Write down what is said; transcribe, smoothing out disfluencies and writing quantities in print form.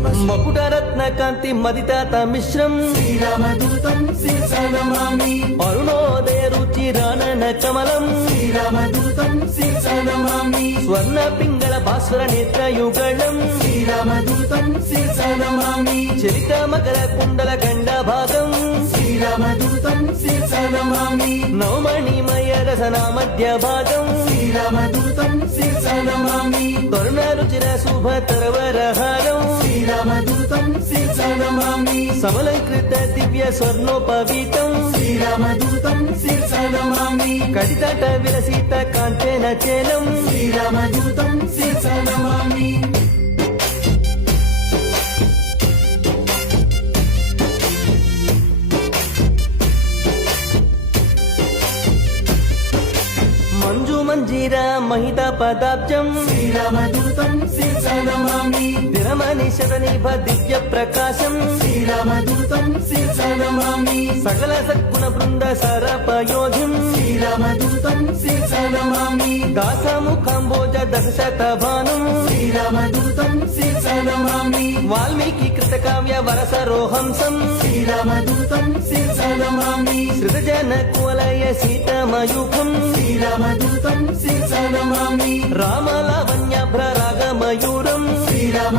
మకుటరత్నకాంతి మదితాత మిశ్రం శ్రీరామదూతం శిరసా నమామి అరుణోదయ రుచిరానన కమలం శ్రీరామదూతం శిరసా నమామి స్వర్ణ పింగళ భాస్వర నేత్రయుగళం శ్రీరామదూతం శిరసా నమామి చరిత మకర కుండల గండ భాగం శ్రీరామదూతం శిరసా నమామి నవమణిమయ రసనా మధ్య భాగం శ్రీరామదూతం శిరసా నమామి తరుణ రుచిర శుభ తరవరహారం శ్రీరామదూతం శిరసా నమామి సమలంకృత దివ్య స్వర్ణోపవీతం శ్రీరామదూతం శిరసా నమామి కడితట విలసిత కాంచన చేలం శ్రీరామదూతం శిరసా నమామి మంజు మంజీర మహిత పదాబ్జం శ్రీరామదూతం శిరసా నమామి దినమని శతనిభ దివ్య ప్రకాశం శ్రీరామదూతం శిరసా నమామి సకల సద్గుణ బృంద సరపయోధిం శ్రీరామదూతం శిరసా నమామి దాసముఖంబోజ దశ శతభానం శ్రీరామదూతం శిరసా నమామి వాల్మీకి కృత కావ్య వరసరోహంసం శ్రీరామదూతం శిరసా నమామి సృజన కువలయ సీతమయూఖం శ్రీరామదూతం శిరసా నమామి రామలావణ్యాభ్ర రాగమయూరం శ్రీరామ